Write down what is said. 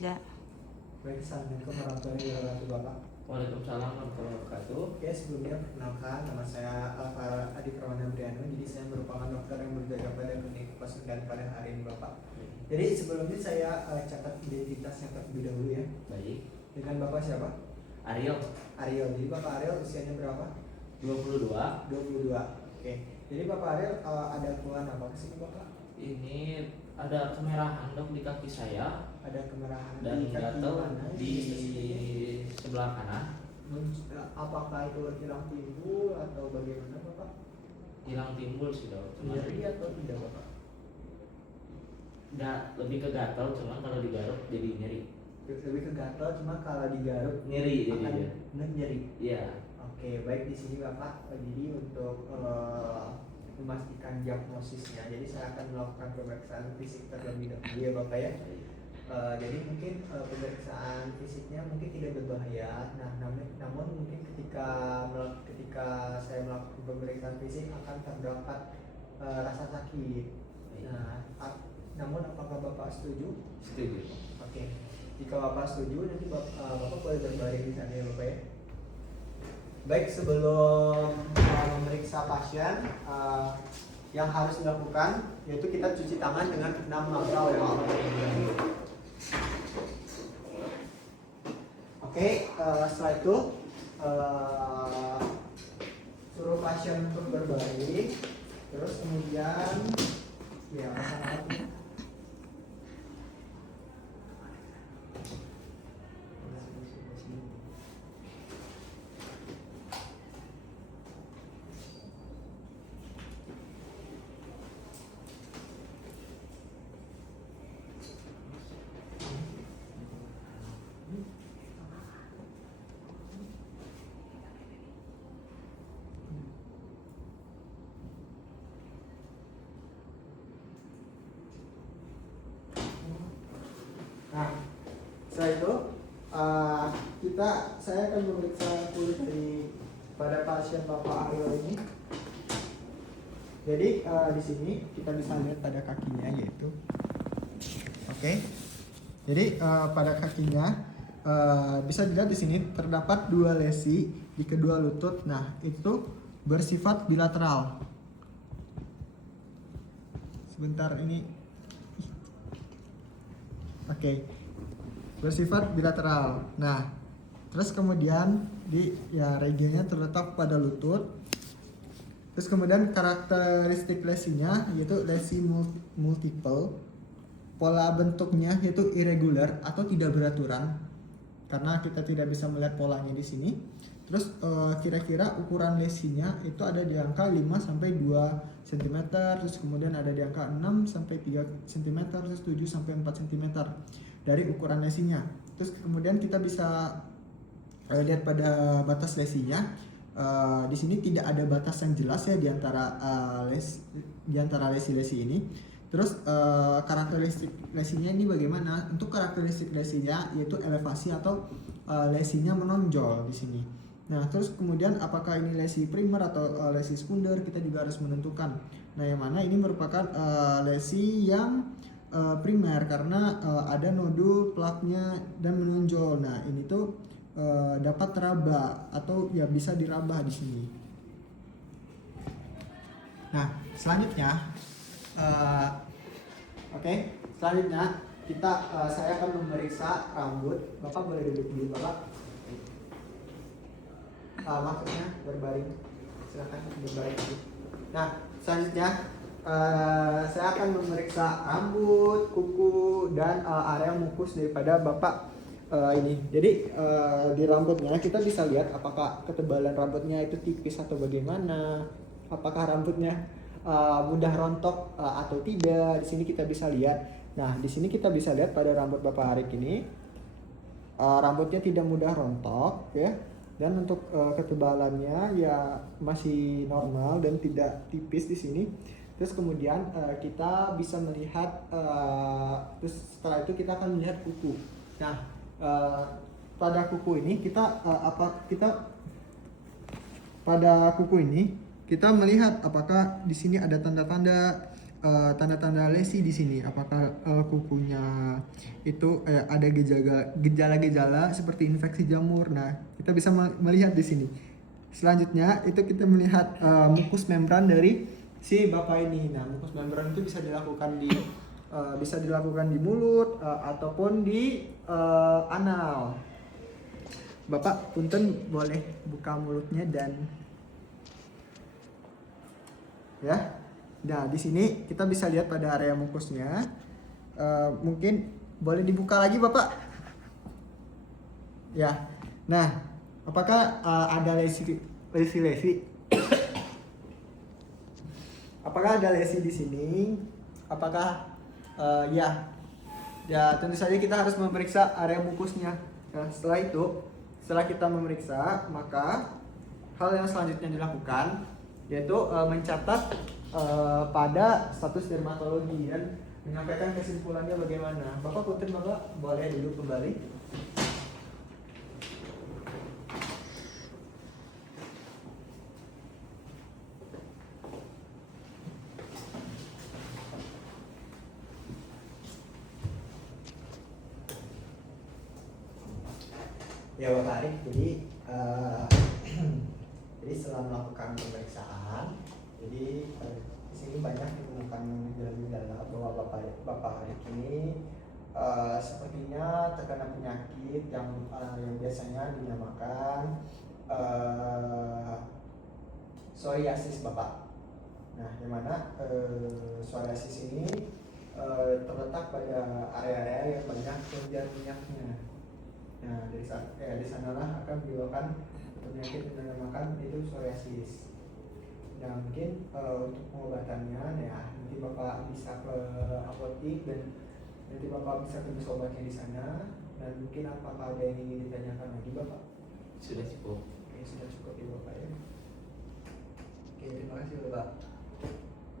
Ya. Baik, assalamualaikum warahmatullahi wabarakatuh Bapak. Waalaikumsalam warahmatullahi wabarakatuh. Oke, sebelumnya perkenalkan nama saya Adi Prawana Briano. Jadi saya merupakan dokter yang berjaga pada klinik Pasundan pada hari ini Bapak. Jadi sebelumnya saya catat identitasnya terlebih dahulu ya. Baik. Dengan Bapak siapa? Aryo, Aryo. Jadi Bapak Aryo usianya berapa? 22. 22. Oke. Jadi Bapak Aryo ada keluhan apa kesini Bapak? Ini ada kemerahan dok di kaki saya Ada kemerahan dan di kaki gatal mana? di sebelah kanan. Apakah itu hilang timbul atau bagaimana Bapak? Hilang timbul sih dok. Cuma Nyeri atau tidak Bapak? nggak lebih ke gatal, cuma kalau digaruk jadi nyeri. Lebih ke gatal, cuma kalau digaruk Nyeri akan jadinya. nyeri. Iya. Oke, baik di sini Bapak. Jadi untuk memastikan diagnosisnya, jadi saya akan melakukan pemeriksaan fisik terlebih dahulu ya Bapak ya. Jadi mungkin pemeriksaan fisiknya mungkin tidak berbahaya. Nah, namun mungkin ketika saya melakukan pemeriksaan fisik akan terdapat rasa sakit. Nah, namun apakah Bapak setuju? Setuju. Oke. Jika Bapak setuju, nanti Bapak boleh berbaring di sana ya Bapak ya. Baik, sebelum memeriksa pasien, yang harus dilakukan yaitu kita cuci tangan dengan 6 langkah ya Bapak. Oke, setelah itu suruh pasien untuk berbaring, terus kemudian ya pasang alatnya. Nah, setelah itu saya akan memeriksa kulit pada pasien Bapak Aryo ini. Jadi di sini kita bisa lihat pada kakinya yaitu, oke. Jadi pada kakinya bisa dilihat di sini terdapat 2 lesi di kedua lutut. Nah, itu bersifat bilateral. Sebentar ini. Oke, bersifat bilateral. Nah, terus kemudian regionnya terletak pada lutut. Terus kemudian karakteristik lesinya yaitu lesi multiple. Pola bentuknya yaitu irregular atau tidak beraturan karena kita tidak bisa melihat polanya di sini. Terus kira-kira ukuran lesinya itu ada di angka 5 sampai 2 cm, terus kemudian ada di angka 6 sampai 3 cm, terus 7 sampai 4 cm dari ukuran lesinya. Terus kemudian kita bisa lihat pada batas lesinya. Di sini tidak ada batas yang jelas ya di antara lesi-lesi ini. Terus karakteristik lesinya ini bagaimana? Untuk karakteristik lesinya yaitu elevasi atau lesinya menonjol di sini. Nah, terus kemudian apakah ini lesi primer atau lesi sekunder, kita juga harus menentukan. Nah, yang mana ini merupakan lesi yang primer karena ada nodul plaknya dan menonjol. Nah, ini tuh dapat teraba atau ya bisa diraba di sini. Nah, selanjutnya selanjutnya saya akan memeriksa rambut. Bapak boleh duduk dulu Bapak. Maksudnya berbaring, silakan berbaring dulu. Nah, selanjutnya saya akan memeriksa rambut, kuku, dan area mukus daripada Bapak ini. Jadi di rambutnya kita bisa lihat apakah ketebalan rambutnya itu tipis atau bagaimana, apakah rambutnya mudah rontok atau tidak. Di sini kita bisa lihat. Nah, di sini kita bisa lihat pada rambut Bapak Arik ini rambutnya tidak mudah rontok ya. Dan untuk ketebalannya ya masih normal dan tidak tipis di sini. Terus kemudian kita bisa melihat terus setelah itu kita akan melihat kuku. Nah, pada kuku ini pada kuku ini kita melihat apakah di sini ada tanda-tanda tanda-tanda lesi di sini. Apakah kukunya itu ada gejala-gejala seperti infeksi jamur. Nah, kita bisa melihat di sini. Selanjutnya itu kita melihat mukus membran dari si bapak ini. Nah, mukus membran itu bisa dilakukan di mulut ataupun di anal. Bapak punten boleh buka mulutnya dan ya. Nah, di sini kita bisa lihat pada area mukusnya. Mungkin boleh dibuka lagi, Bapak. Ya. Nah, apakah ada lesi? Apakah ada lesi di sini? Apakah ya? Ya, tentu saja kita harus memeriksa area mukusnya. Nah, setelah kita memeriksa, maka hal yang selanjutnya dilakukan yaitu mencatat pada status dermatologi dan menyampaikan kesimpulannya bagaimana. Bapak punten, Bapak boleh duduk kembali. Ya Bapak Arif, jadi setelah melakukan pemeriksaan, jadi di sini banyak ditemukan gejala-gejala bahwa Bapak Arif ini sepertinya terkena penyakit yang biasanya dinamakan psoriasis Bapak. Nah, di mana psoriasis ini terletak pada area-area yang banyak kelenjar minyaknya. Nah, di sanalah akan menyebabkan penyakit yang dinamakan itu psoriasis. Nah, mungkin untuk pengobatannya ya nanti Bapak bisa ke apotik dan nanti Bapak bisa tebus obatnya di sana. Dan mungkin apakah ada yang ingin ditanyakan lagi Bapak? Sudah cukup. Oke, sudah cukup ya Bapak ya. Oke, terima kasih Bapak.